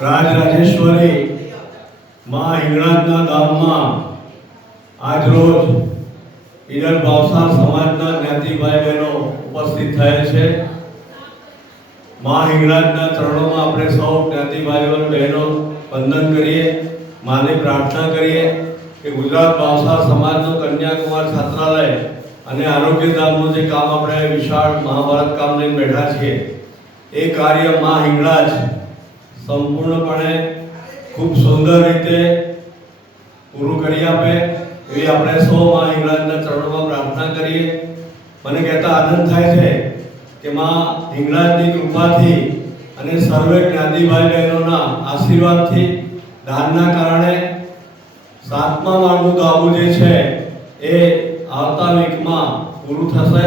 રાજરાજેશ્વરી માં હિંગળાજના ગામમાં આજરોજ ઈડર ભાવસાર સમાજના જ્ઞાતિભાઈ બહેનો ઉપસ્થિત થયેલ છે। માં હિંગળાજના ચરણોમાં આપણે સૌ જ્ઞાતિભાઈઓ બહેનો વંદન કરીએ, માને પ્રાર્થના કરીએ કે ગુજરાત ભાવસાર સમાજનું કન્યાકુમાર છાત્રાલય અને આરોગ્યધામનું જે કામ આપણે વિશાળ મહાભારત કામ લઈને બેઠા છીએ એ કાર્ય માં હિંગળાજ સંપૂર્ણપણે ખૂબ સુંદર રીતે પૂરું કરી આપે એવી આપણે સૌ માં હિંગળાજના ચરણોમાં પ્રાર્થના કરીએ। મને કહેતા આનંદ થાય છે કે માં હિંગળાજની કૃપાથી અને સર્વે જ્ઞાતિભાઈ બહેનોના આશીર્વાદથી દાનના કારણે 7મા માળનું ધાબુ જે છે એ આવતા વીકમાં પૂરું થશે।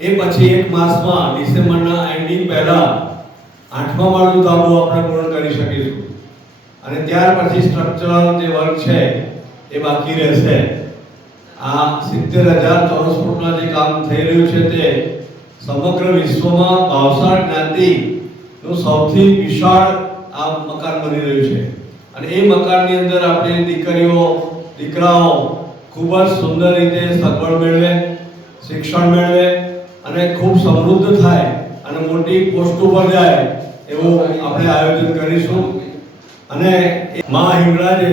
એ પછી એક માસમાં ડિસેમ્બરના એન્ડિંગ પહેલા 8મા માળનું ધાબુ આપણે પૂર્ણ કરી શકીશું અને ત્યાર પછી સ્ટ્રક્ચરલ જે વર્ક છે એ બાકી રહેશે। આ 70,000 ચોરસ ફૂટના જે કામ થઈ રહ્યું છે તે સમગ્ર વિશ્વમાં ભાવસાર જ્ઞાતિનું સૌથી વિશાળ આ મકાન બની રહ્યું છે અને એ મકાનની અંદર આપણી દીકરીઓ દીકરાઓ ખૂબ જ સુંદર રીતે સગવડ મેળવે, શિક્ષણ મેળવે અને ખૂબ સમૃદ્ધ થાય અને મોટી પોસ્ટ ઉપર જાય એવું આપણે આયોજન કરીશું। અને માં હિંગળાજે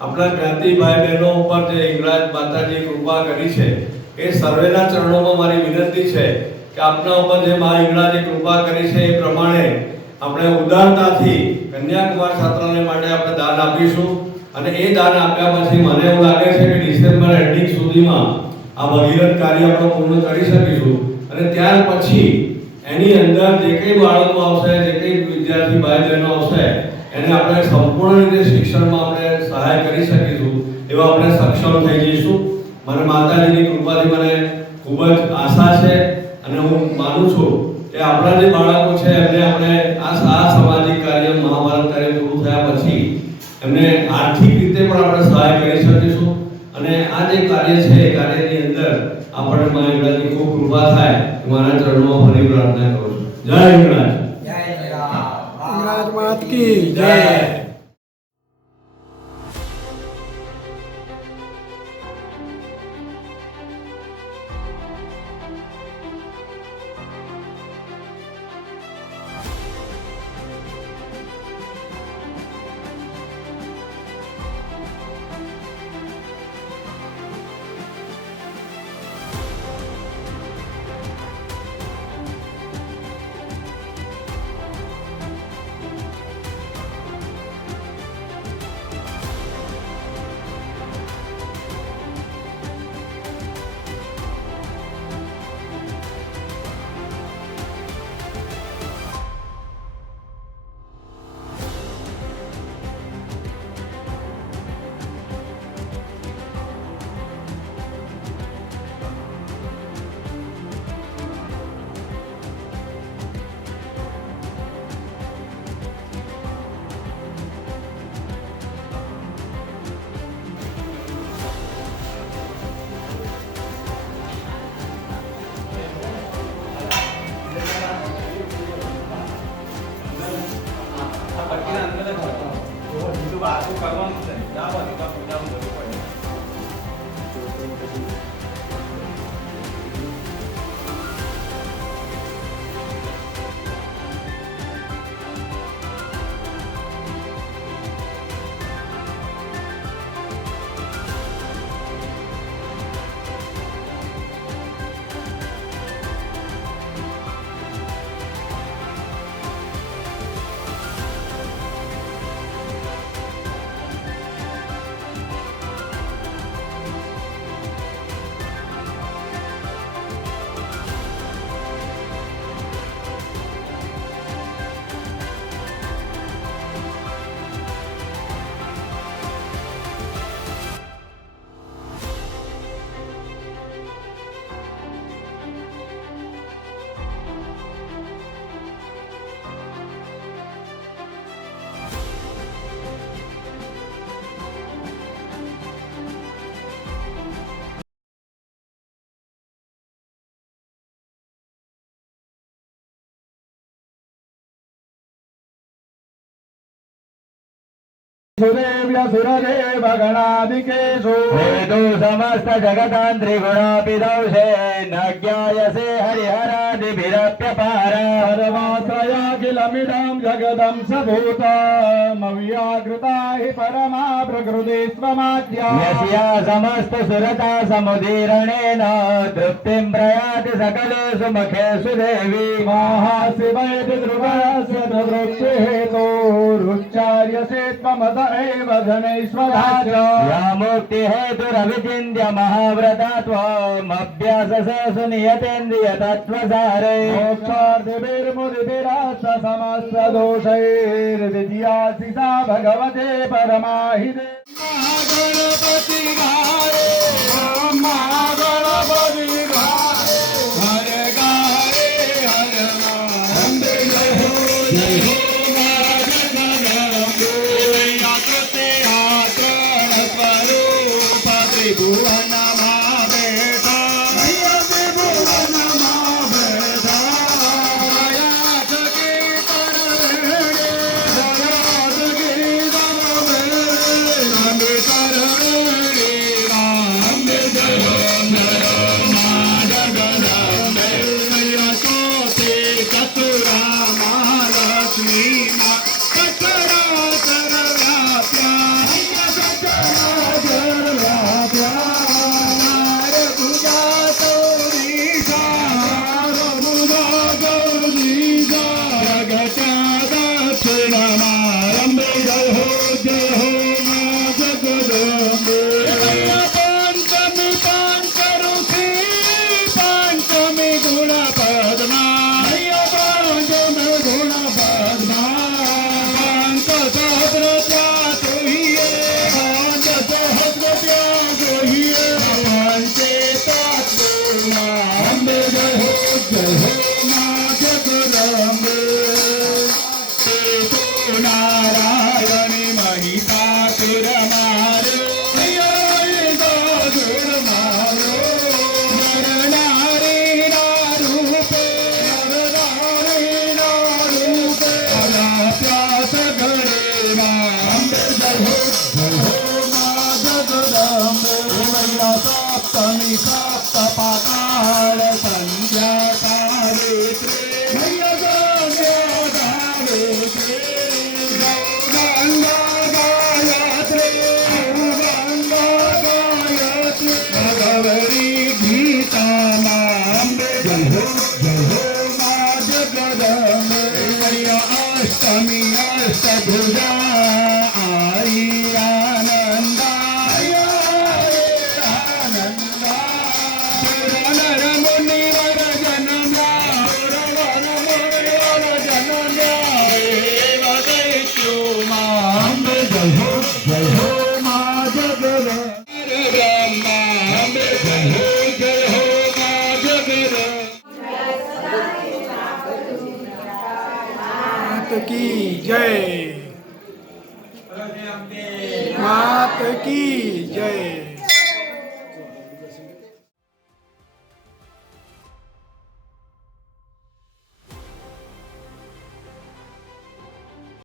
આપણા જ્ઞાતિભાઈ બહેનો ઉપર જે હિંગળાજ માતાજી કૃપા કરી છે એ સર્વેના ચરણોમાં મારી વિનંતી છે કે આપના ઉપર જે માં હિંગળાજે કૃપા કરી છે એ પ્રમાણે આપણે ઉદારતાથી કન્યાકુમાર છાત્રાલય માટે આપણે દાન આપીશું અને એ દાન આપ્યા પછી મને એવું લાગે છે કે ડિસેમ્બર એન્ડિંગ સુધીમાં આ ભગીરથ કાર્ય આપણે પૂર્ણ કરી શકીશું અને ત્યાર પછી એની અંદર જે કંઈ બાળકો આવશે, જે કંઈ વિદ્યાર્થી ભાઈ બહેનો આવશે એને આપણે સંપૂર્ણ રીતે શિક્ષણમાં આપણે સહાય કરી શકીશું એવા આપણે સક્ષમ થઈ જઈશું। મને માતાજીની કૃપાથી મને ખૂબ જ આશા છે અને હું માનું છું કે આપણા જે બાળકો છે એમને આપણે આ સામાજિક કાર્ય મહાભારત કાર્ય પૂરું થયા પછી એમને આર્થિક રીતે પણ આપણે સહાય કરી શકીશું અને આ જે કાર્ય છે એ કાર્યની અંદર આપણે માં હિંગળાજની ખૂબ કૃપા થાય મારા ચરણોમાં ફરી પ્રાર્થના કરું છું। જય હિંગળાજ, જય હિંગળાજ માત કી જય। सुदेव्य सुरदेव गणादिकेषु वेदो समस्त जगतां त्रिगुणापिदौषे न ज्ञायसे हरिहरादिभिरप्यपार परमाश्रयाखिलमिदं जगदं सभूतमव्याकृता हि परमा प्रकृति स्वमाद्या यस्या समस्त सुरता समुदीरणेन तृप्तिं प्रयाति सकलेषु मखेषु देवी महाशिवैति ध्रुवस्य प्रवृत्तिहेतोरुच्चार्यसे त्वमत एव धनेश्वरा च या मुक्तिहेतुरविचिन्त्य महाव्रता त्वमभ्याससे सुनियतेन्द्रिय तत्त्वसारे मोक्षार्थिभिर्मुदिभिराश्च समस्तदोषैर्विद्यासि सा भगवते परमाहिते महागणपति गारे महागणपति गारे हर गारे हर वन्दे जय हो त्रिभुवन बेटा त्रिभुवन बेटा नारायणी महिता सुर मारो सुर मारो नर नारी रूपे प्यास गणे सप्तमी सप्त पाताल संध्या अष्टमी अष्टभुजा आई आनंदा आनंदा नर मुनि वर जनम्या देव दैत्यो मां जय हो मां जगद ब्रह्मा जय हो मां जगद मात की जय मात की जय।